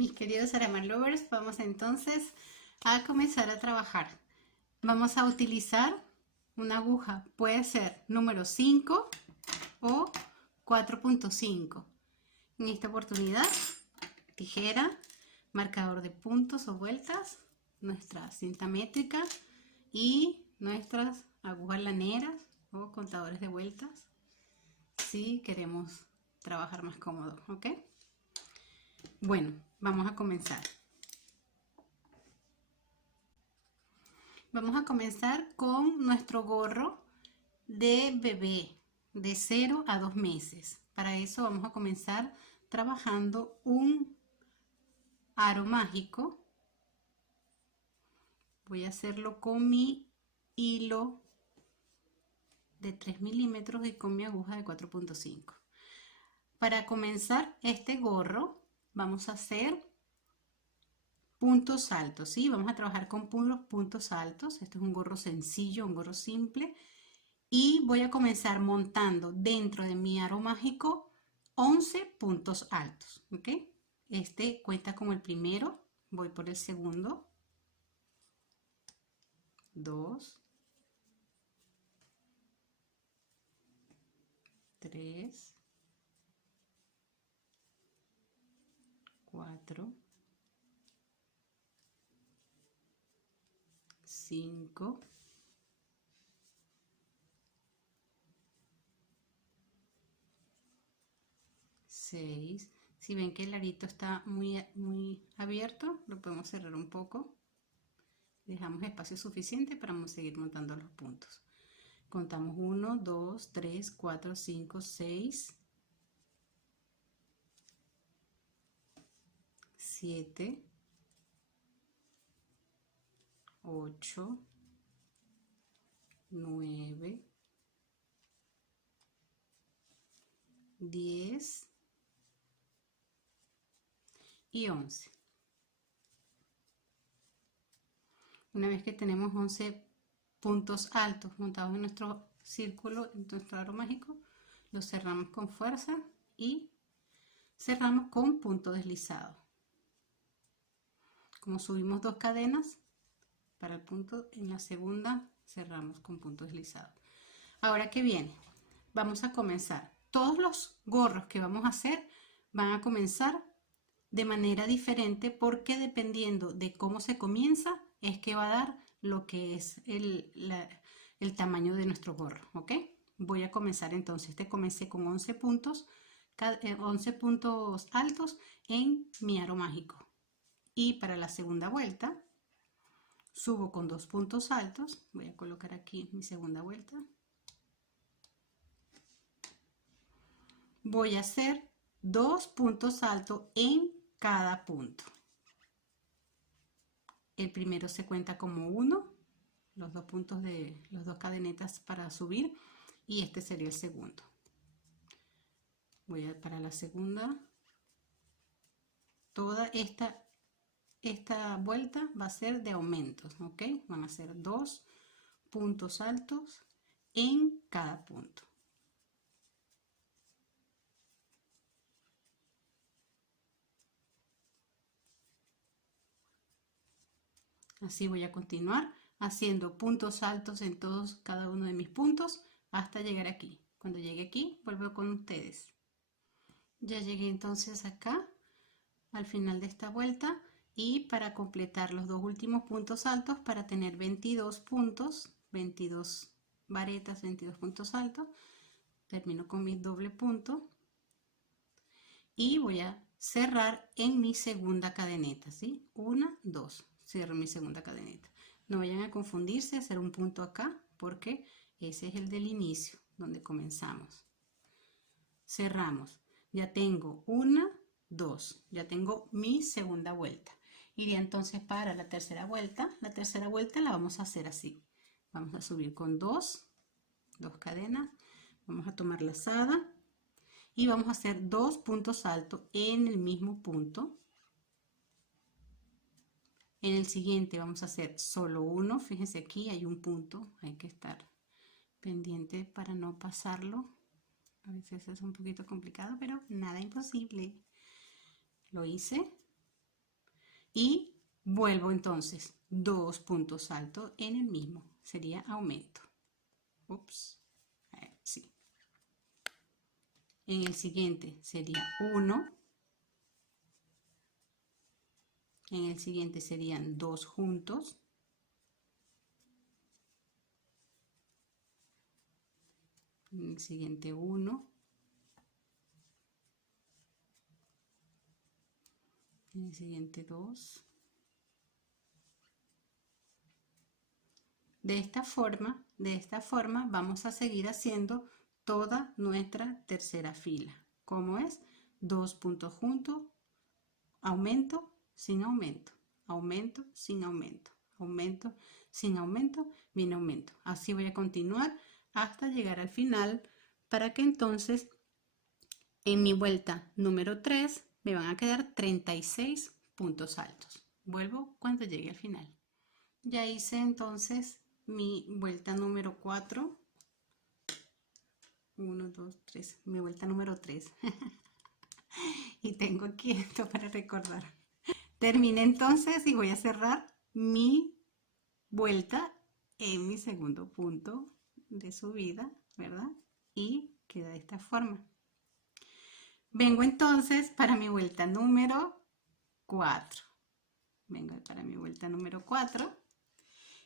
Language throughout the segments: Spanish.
Mis queridos Aramar Lovers, vamos entonces a comenzar a trabajar. Vamos a utilizar una aguja, puede ser número 5 o 4.5. En esta oportunidad, tijera, marcador de puntos o vueltas, nuestra cinta métrica y nuestras agujas laneras o contadores de vueltas si queremos trabajar más cómodo, ¿ok? Bueno, vamos a comenzar. Vamos a comenzar con nuestro gorro de bebé de 0 a 2 meses. Para eso vamos a comenzar trabajando un aro mágico. Voy a hacerlo con mi hilo de 3 milímetros y con mi aguja de 4.5. Para comenzar este gorro vamos a hacer puntos altos, ¿sí? Vamos a trabajar con puros puntos altos. Este es un gorro sencillo, un gorro simple. Y voy a comenzar montando dentro de mi aro mágico 11 puntos altos, ¿ok? Este cuenta como el primero. Voy por el segundo. 2. 3. 4. 5. 6. Si ven que el arito está muy abierto, lo podemos cerrar un poco. Dejamos espacio suficiente para seguir montando los puntos. Contamos 1, 2, 3, 4, 5, 6, 7, 8, 9, 10 y 11. Una vez que tenemos 11 puntos altos montados en nuestro círculo, en nuestro aro mágico, los cerramos con fuerza y cerramos con punto deslizado. Como subimos 2 cadenas para el punto, en la segunda cerramos con punto deslizado. Ahora, ¿qué viene? Vamos a comenzar. Todos los gorros que vamos a hacer van a comenzar de manera diferente, porque dependiendo de cómo se comienza es que va a dar lo que es el tamaño de nuestro gorro, ¿ok? Voy a comenzar entonces. Comencé con 11 puntos, 11 puntos altos en mi aro mágico. Y para la segunda vuelta subo con 2 puntos altos. Voy a colocar aquí mi segunda vuelta. Voy a hacer 2 puntos altos en cada punto. El primero se cuenta como 1, los 2 puntos de los 2 cadenetas para subir, y este sería el segundo. Voy a para la segunda. Toda esta vuelta va a ser de aumentos, ¿ok? Van a ser 2 puntos altos en cada punto. Así voy a continuar haciendo puntos altos en cada uno de mis puntos hasta llegar aquí. Cuando llegue aquí, vuelvo con ustedes. Ya llegué entonces acá al final de esta vuelta, y para completar los 2 últimos puntos altos, para tener 22 puntos, 22 varetas, 22 puntos altos, termino con mi doble punto y voy a cerrar en mi segunda cadeneta, ¿sí? 1, 2, cierro mi segunda cadeneta. No vayan a confundirse, hacer un punto acá, porque ese es el del inicio, donde comenzamos. Cerramos. Ya tengo 1, 2, ya tengo mi segunda vuelta. Iría entonces para la tercera vuelta. La tercera vuelta la vamos a hacer así. Vamos a subir con 2 cadenas. Vamos a tomar lazada y vamos a hacer 2 puntos altos en el mismo punto. En el siguiente vamos a hacer solo uno. Fíjense, aquí hay un punto, hay que estar pendiente para no pasarlo. A veces es un poquito complicado, pero nada imposible. Lo hice. y vuelvo entonces 2 puntos altos en el mismo, sería aumento. Ups, sí. En el siguiente sería 1, en el siguiente serían 2 juntos, en el siguiente 1, en el siguiente 2. De esta forma vamos a seguir haciendo toda nuestra tercera fila. ¿Cómo es? 2 puntos juntos, aumento, sin aumento, aumento, sin aumento, aumento, sin aumento, viene aumento. Así voy a continuar hasta llegar al final para que entonces en mi vuelta número 3 me van a quedar 36 puntos altos. Vuelvo cuando llegue al final. Ya hice entonces mi vuelta número 4. 1, 2, 3. Mi vuelta número 3. Y tengo aquí esto para recordar. Terminé entonces y voy a cerrar mi vuelta en mi segundo punto de subida, ¿verdad? Y queda de esta forma. Vengo entonces para mi vuelta número 4. Vengo para mi vuelta número 4.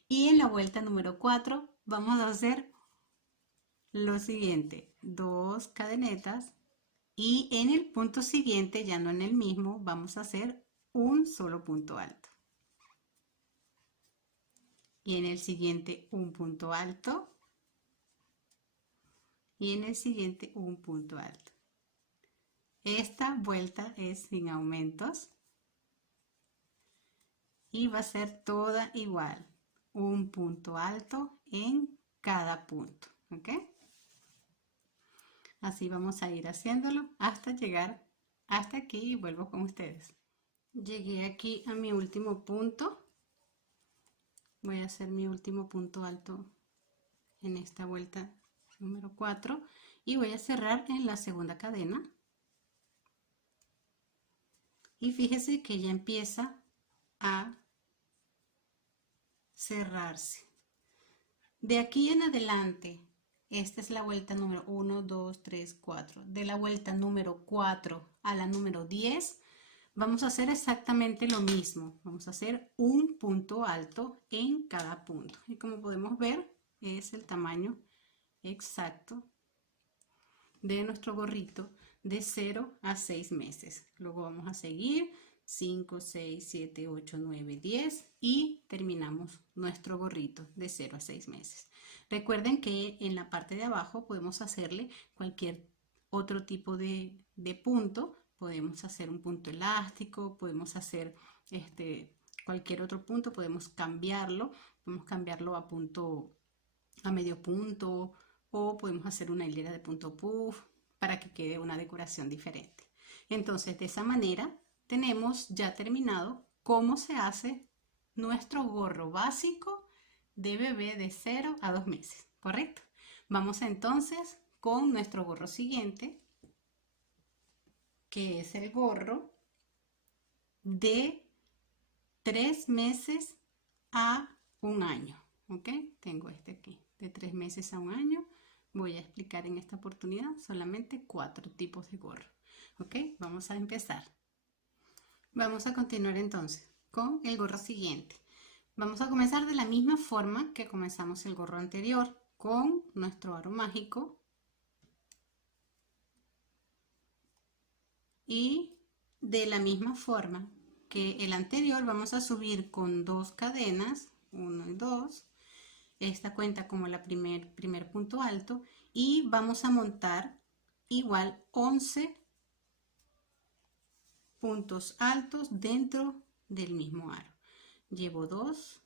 Y en la vuelta número 4 vamos a hacer lo siguiente: 2 cadenetas, y en el punto siguiente, ya no en el mismo, vamos a hacer un solo punto alto. Y en el siguiente un punto alto. Y en el siguiente un punto alto. Esta vuelta es sin aumentos. Y va a ser toda igual. Un punto alto en cada punto. ¿Ok? Así vamos a ir haciéndolo hasta llegar hasta aquí y vuelvo con ustedes. Llegué aquí a mi último punto. Voy a hacer mi último punto alto en esta vuelta número 4 y voy a cerrar en la segunda cadena. Y fíjese que ya empieza a cerrarse. De aquí en adelante, esta es la vuelta número 1, 2, 3, 4. De la vuelta número 4 a la número 10, vamos a hacer exactamente lo mismo. Vamos a hacer un punto alto en cada punto. Y como podemos ver, es el tamaño exacto de nuestro gorrito de 0 a 6 meses. Luego vamos a seguir 5, 6, 7, 8, 9, 10 y terminamos nuestro gorrito de 0 a 6 meses. Recuerden que en la parte de abajo podemos hacerle cualquier otro tipo de punto. Podemos hacer un punto elástico, podemos hacer cualquier otro punto, podemos cambiarlo a punto, a medio punto, o podemos hacer una hilera de punto puff para que quede una decoración diferente. Entonces, de esa manera tenemos ya terminado cómo se hace nuestro gorro básico de bebé de 0 a 2 meses, ¿correcto? Vamos entonces con nuestro gorro siguiente, que es el gorro de 3 meses a 1 año, ¿ok? Tengo este aquí, de 3 meses a 1 año. Voy a explicar en esta oportunidad solamente 4 tipos de gorro, ¿ok? Vamos a empezar. Vamos a continuar entonces con el gorro siguiente. Vamos a comenzar de la misma forma que comenzamos el gorro anterior, con nuestro aro mágico. Y de la misma forma que el anterior, vamos a subir con 2 cadenas, 1 y 2. Esta cuenta como la primer punto alto, y vamos a montar igual 11 puntos altos dentro del mismo aro. Llevo 2,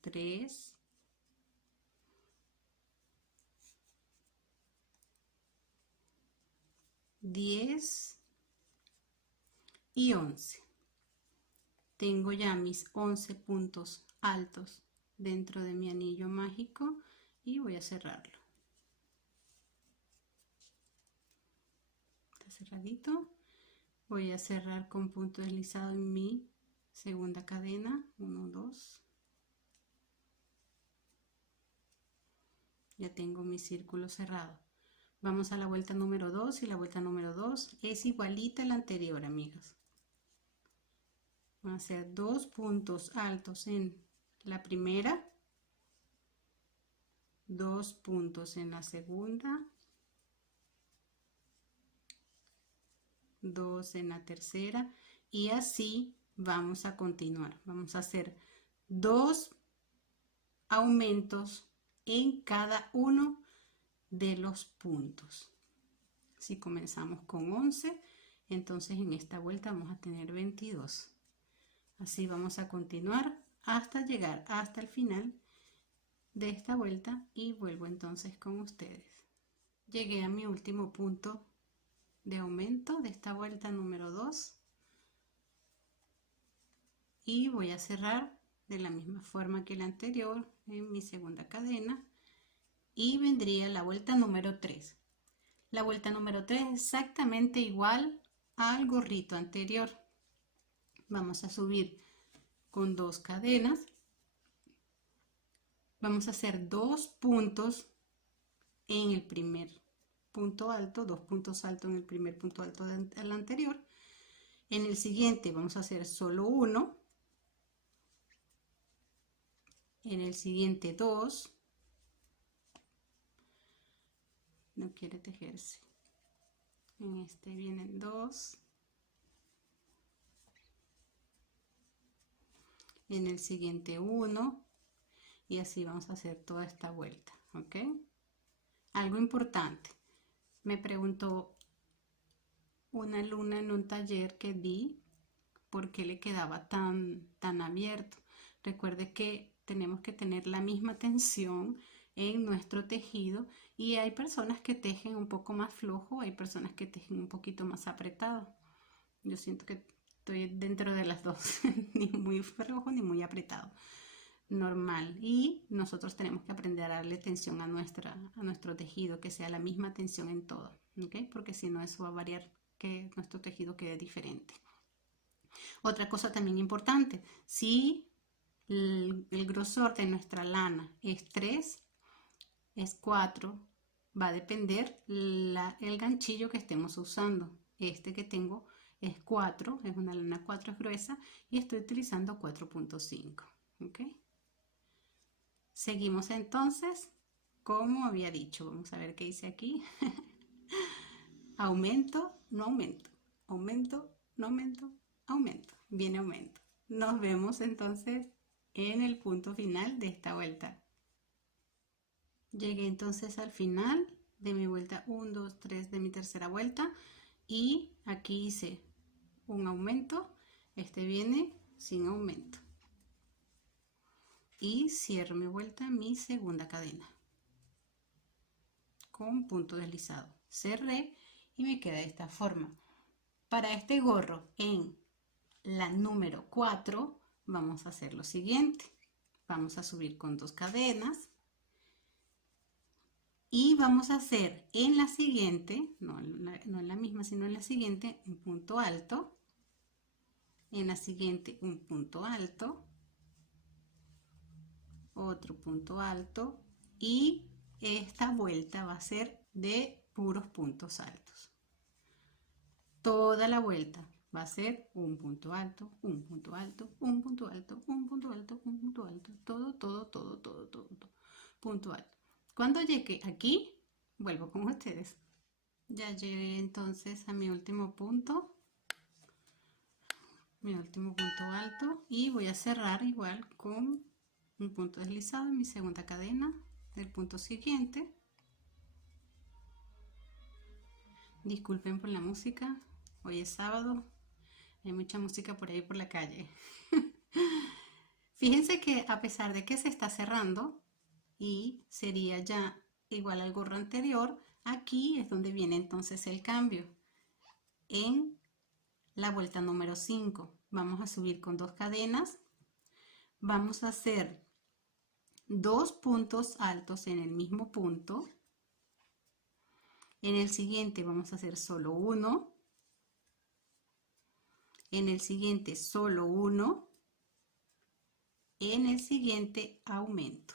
3, 10 y 11. Tengo ya mis 11 puntos altos dentro de mi anillo mágico y voy a cerrarlo. Está cerradito. Voy a cerrar con punto deslizado en mi segunda cadena, 1, 2. Ya tengo mi círculo cerrado. Vamos a la vuelta número 2 y la vuelta número 2 es igualita a la anterior, amigas. Van a hacer 2 puntos altos en la primera, 2 puntos en la segunda, 2 en la tercera y así vamos a continuar. Vamos a hacer 2 aumentos en cada uno de los puntos. Si comenzamos con 11, entonces en esta vuelta vamos a tener 22. Así vamos a continuar hasta llegar hasta el final de esta vuelta y vuelvo entonces con ustedes. Llegué a mi último punto de aumento de esta vuelta número 2 y voy a cerrar de la misma forma que la anterior en mi segunda cadena y vendría la vuelta número 3. La vuelta número 3 es exactamente igual al gorrito anterior. Vamos a subir con 2 cadenas. Vamos a hacer 2 puntos en el primer punto alto, 2 puntos altos en el primer punto alto del anterior. En el siguiente vamos a hacer solo 1. En el siguiente 2. No quiere tejerse. En este vienen 2. En el siguiente 1. Y así vamos a hacer toda esta vuelta, ¿ok? Algo importante. Me preguntó una alumna en un taller que vi por qué le quedaba tan abierto. Recuerde que tenemos que tener la misma tensión en nuestro tejido y hay personas que tejen un poco más flojo, hay personas que tejen un poquito más apretado. Yo siento que estoy dentro de las dos, ni muy flojo ni muy apretado, normal. Y nosotros tenemos que aprender a darle tensión a nuestro tejido, que sea la misma tensión en todo, ¿ok? Porque si no, eso va a variar, que nuestro tejido quede diferente. Otra cosa también importante, si el grosor de nuestra lana es 3, es 4, va a depender el ganchillo que estemos usando. Este que tengo es 4, es una lana 4, es gruesa y estoy utilizando 4.5, ¿ok? Seguimos entonces, como había dicho, vamos a ver qué dice aquí. Aumento, no aumento, aumento, no aumento, aumento, viene aumento. Nos vemos entonces en el punto final de esta vuelta. Llegué entonces al final de mi vuelta 1, 2, 3 de mi tercera vuelta y aquí hice un aumento, este viene sin aumento y cierro mi vuelta en mi segunda cadena con punto deslizado. Cerré y me queda de esta forma. Para este gorro en la número 4 vamos a hacer lo siguiente. Vamos a subir con 2 cadenas y vamos a hacer en la siguiente, no en la misma, sino en la siguiente, un punto alto. En la siguiente, un punto alto. Otro punto alto. Y esta vuelta va a ser de puros puntos altos. Toda la vuelta va a ser un punto alto, un punto alto, un punto alto, un punto alto, un punto alto. Todo. Punto alto. Cuando llegue aquí, vuelvo con ustedes. Ya llegué entonces a mi último punto alto y voy a cerrar igual con un punto deslizado en mi segunda cadena del punto siguiente. Disculpen por la música, hoy es sábado, hay mucha música por ahí por la calle. Fíjense que a pesar de que se está cerrando y sería ya igual al gorro anterior, aquí es donde viene entonces el cambio. En la vuelta número 5 vamos a subir con 2 cadenas, vamos a hacer 2 puntos altos en el mismo punto. En el siguiente vamos a hacer solo 1, en el siguiente solo 1, en el siguiente aumento.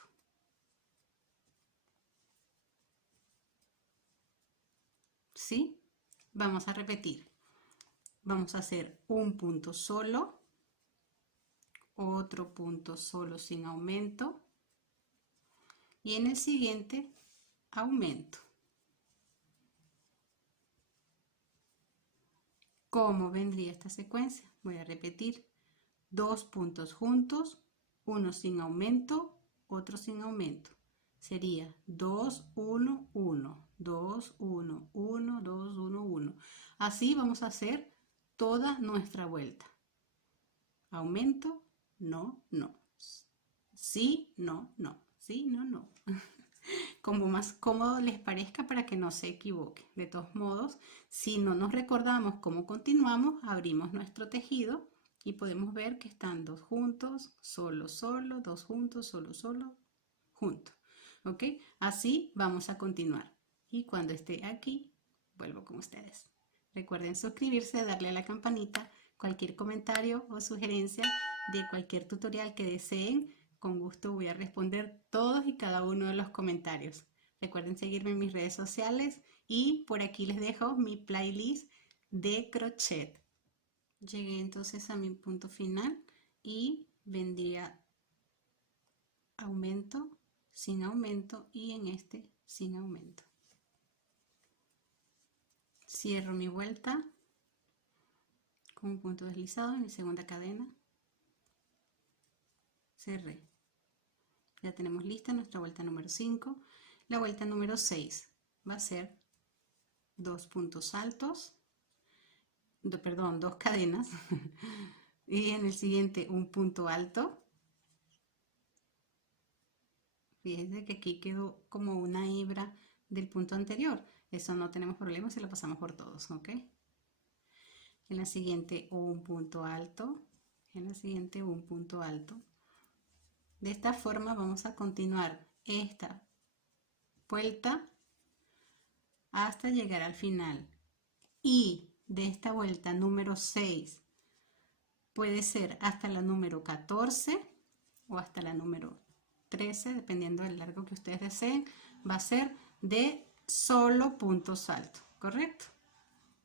¿Sí? Vamos a repetir. Vamos a hacer un punto solo, otro punto solo sin aumento y en el siguiente aumento. ¿Cómo vendría esta secuencia? Voy a repetir. 2 puntos juntos, uno sin aumento, otro sin aumento. Sería 2, 1, 1, 2, 1, 1, 2, 1, 1. Así vamos a hacer toda nuestra vuelta. Aumento, no, no. Sí, no, no. Sí, no, no. Como más cómodo les parezca para que no se equivoquen. De todos modos, si no nos recordamos cómo continuamos, abrimos nuestro tejido y podemos ver que están 2 juntos, solo, solo, 2 juntos, solo, solo, juntos. ¿Ok? Así vamos a continuar. Y cuando esté aquí, vuelvo con ustedes. Recuerden suscribirse, darle a la campanita, cualquier comentario o sugerencia de cualquier tutorial que deseen. Con gusto voy a responder todos y cada uno de los comentarios. Recuerden seguirme en mis redes sociales y por aquí les dejo mi playlist de crochet. Llegué entonces a mi punto final y vendría aumento, sin aumento y en este sin aumento. Cierro mi vuelta con un punto deslizado en mi segunda cadena. Cerré. Ya tenemos lista nuestra vuelta número 5. La vuelta número 6 va a ser 2 puntos altos, perdón, 2 cadenas y en el siguiente un punto alto. Fíjense que aquí quedó como una hebra del punto anterior. Eso no tenemos problema si lo pasamos por todos, ¿ok? En la siguiente un punto alto, en la siguiente un punto alto. De esta forma vamos a continuar esta vuelta hasta llegar al final. Y de esta vuelta número 6 puede ser hasta la número 14 o hasta la número 13, dependiendo del largo que ustedes deseen. Va a ser de solo puntos altos, ¿correcto?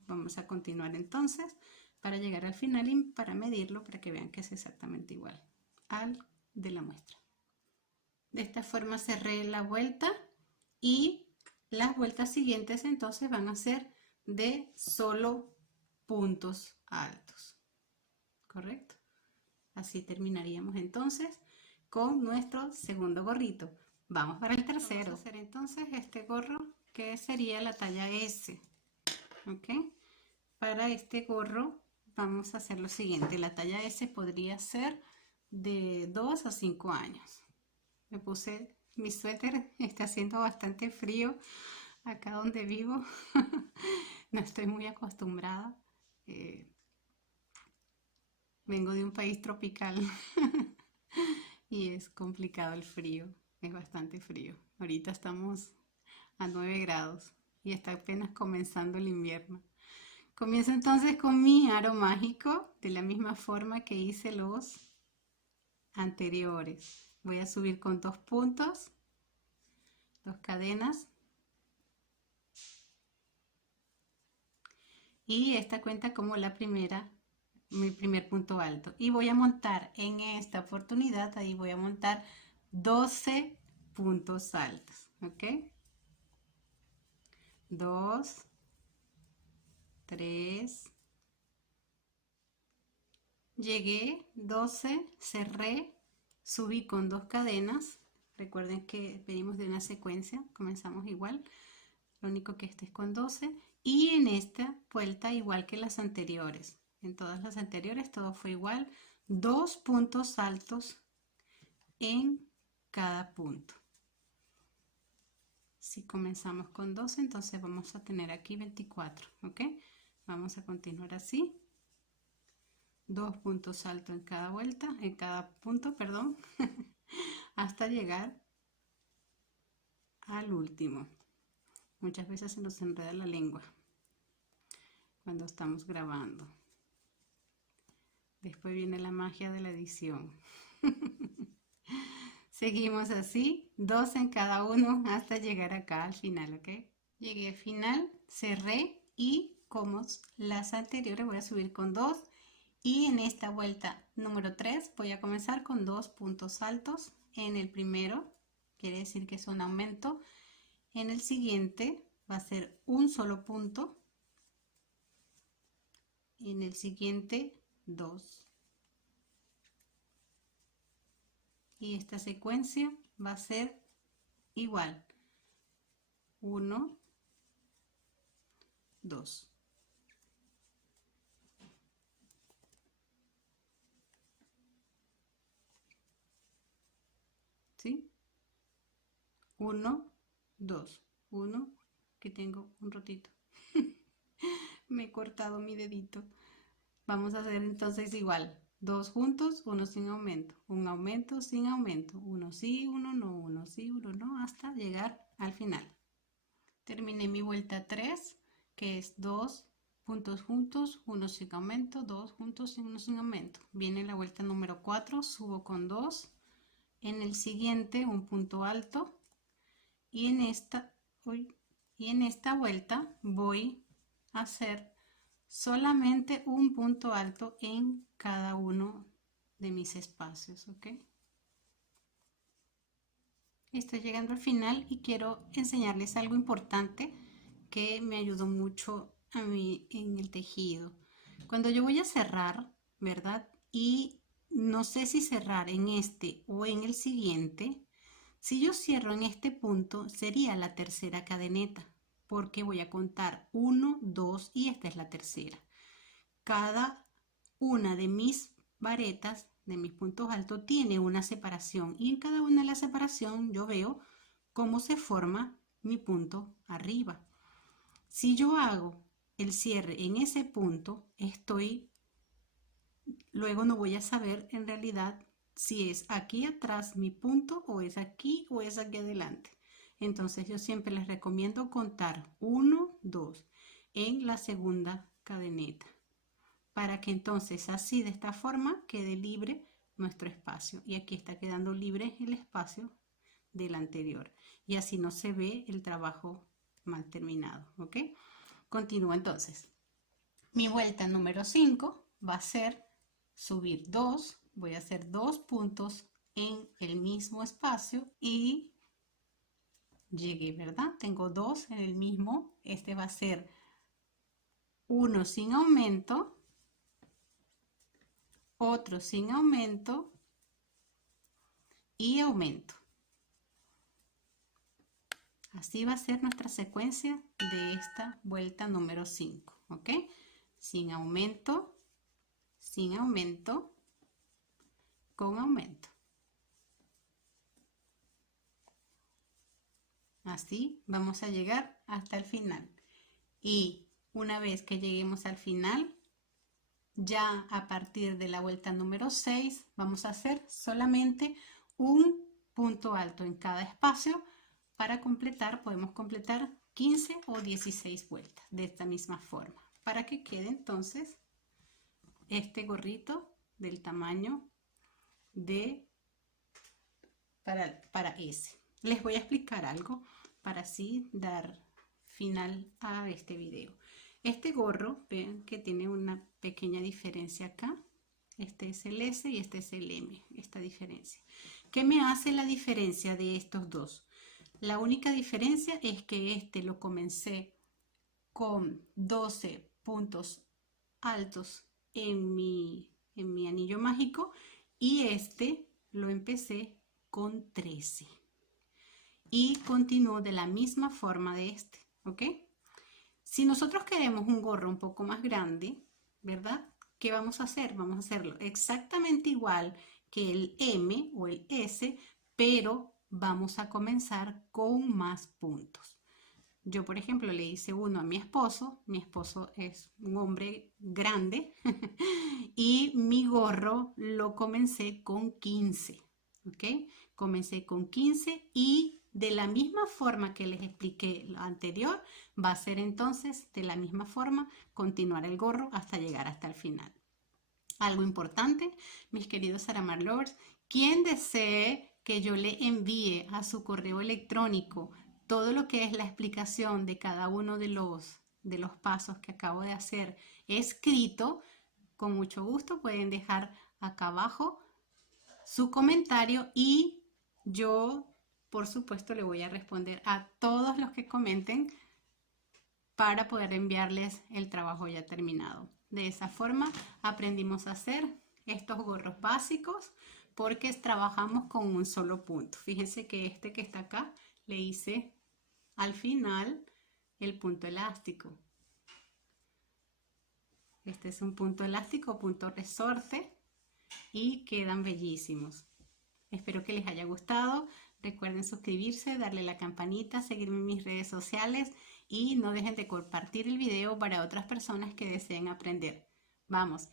Vamos a continuar entonces para llegar al final y para medirlo para que vean que es exactamente igual al de la muestra. De esta forma cerré la vuelta y las vueltas siguientes entonces van a ser de solo puntos altos, ¿correcto? Así terminaríamos entonces con nuestro segundo gorrito. Vamos para el tercero. Vamos a hacer entonces este gorro que sería la talla S, ¿ok? Para este gorro vamos a hacer lo siguiente. La talla S podría ser de 2 a 5 años. Me puse mi suéter, está haciendo bastante frío acá donde vivo. No estoy muy acostumbrada. Vengo de un país tropical y es complicado el frío, es bastante frío. Ahorita estamos a 9 grados y está apenas comenzando el invierno. Comienzo entonces con mi aro mágico de la misma forma que hice los anteriores. Voy a subir con 2 puntos, 2 cadenas y esta cuenta como la primera, mi primer punto alto. Y voy a montar en esta oportunidad, ahí voy a montar 12 puntos altos, ¿ok? 2, 3, llegué, 12, cerré, subí con 2 cadenas. Recuerden que venimos de una secuencia, comenzamos igual, lo único que este es con 12. Y en esta vuelta igual que las anteriores, en todas las anteriores todo fue igual, 2 puntos altos en cada punto. Si comenzamos con 12, entonces vamos a tener aquí 24, ¿ok? Vamos a continuar así. 2 puntos altos en cada vuelta, en cada punto, perdón, hasta llegar al último. Muchas veces se nos enreda la lengua cuando estamos grabando. Después viene la magia de la edición. Seguimos así, 2 en cada uno hasta llegar acá al final, ¿ok? Llegué al final, cerré y como las anteriores voy a subir con 2 y en esta vuelta número 3 voy a comenzar con 2 puntos altos. En el primero quiere decir que es un aumento. En el siguiente va a ser un solo punto. En el siguiente 2. Y esta secuencia va a ser igual. 1, 2. ¿Sí? 1, 2. 1, que tengo un rotito. Me he cortado mi dedito. Vamos a hacer entonces igual. 2 juntos, 1 sin aumento. Un aumento sin aumento. 1 sí, 1 no, 1 sí, 1 no, hasta llegar al final. Terminé mi vuelta 3, que es 2 puntos juntos, 1 sin aumento, 2 juntos y 1 sin aumento. Viene la vuelta número 4, subo con 2. En el siguiente un punto alto. Y en esta vuelta voy a hacer solamente un punto alto en cada uno de mis espacios, ¿ok? Estoy llegando al final y quiero enseñarles algo importante que me ayudó mucho a mí en el tejido. Cuando yo voy a cerrar, ¿verdad? Y no sé si cerrar en este o en el siguiente. Si yo cierro en este punto, sería la tercera cadeneta, porque voy a contar 1, 2 y esta es la tercera. Cada una de mis varetas, de mis puntos altos, tiene una separación y en cada una de las separaciones yo veo cómo se forma mi punto arriba. Si yo hago el cierre en ese punto, luego no voy a saber en realidad si es aquí atrás mi punto o es aquí adelante. Entonces yo siempre les recomiendo contar 1, 2 en la segunda cadeneta, para que entonces así de esta forma quede libre nuestro espacio. Y aquí está quedando libre el espacio del anterior. Y así no se ve el trabajo mal terminado, ¿ok? Continúo entonces. Mi vuelta número 5 va a ser subir 2. Voy a hacer 2 puntos en el mismo espacio y llegué, ¿verdad? Tengo 2 en el mismo. Este va a ser 1 sin aumento, otro sin aumento y aumento. Así va a ser nuestra secuencia de esta vuelta número 5, ¿ok? Sin aumento, con aumento. Así vamos a llegar hasta el final. Y una vez que lleguemos al final, ya a partir de la vuelta número 6, vamos a hacer solamente un punto alto en cada espacio. Para completar, podemos completar 15 o 16 vueltas de esta misma forma, para que quede entonces este gorrito del tamaño de para ese. Les voy a explicar algo para así dar final a este video. Este gorro, ven que tiene una pequeña diferencia acá. Este es el S y este es el M, esta diferencia. ¿Qué me hace la diferencia de estos dos? La única diferencia es que este lo comencé con 12 puntos altos en mi anillo mágico y este lo empecé con 13 y continúo de la misma forma de este, ¿ok? Si nosotros queremos un gorro un poco más grande, ¿verdad? ¿Qué vamos a hacer? Vamos a hacerlo exactamente igual que el M o el S, pero vamos a comenzar con más puntos. Yo, por ejemplo, le hice uno a mi esposo es un hombre grande y mi gorro lo comencé con 15, ¿ok? Comencé con 15 y de la misma forma que les expliqué lo anterior, va a ser entonces de la misma forma continuar el gorro hasta llegar hasta el final. Algo importante, mis queridos Saramar Lovers, quien desee que yo le envíe a su correo electrónico todo lo que es la explicación de cada uno de los pasos que acabo de hacer escrito, con mucho gusto pueden dejar acá abajo su comentario y yo, por supuesto, le voy a responder a todos los que comenten para poder enviarles el trabajo ya terminado. De esa forma aprendimos a hacer estos gorros básicos porque trabajamos con un solo punto. Fíjense que este que está acá le hice al final el punto elástico. Este es un punto elástico, punto resorte y quedan bellísimos. Espero que les haya gustado. Recuerden suscribirse, darle la campanita, seguirme en mis redes sociales y no dejen de compartir el video para otras personas que deseen aprender. Vamos,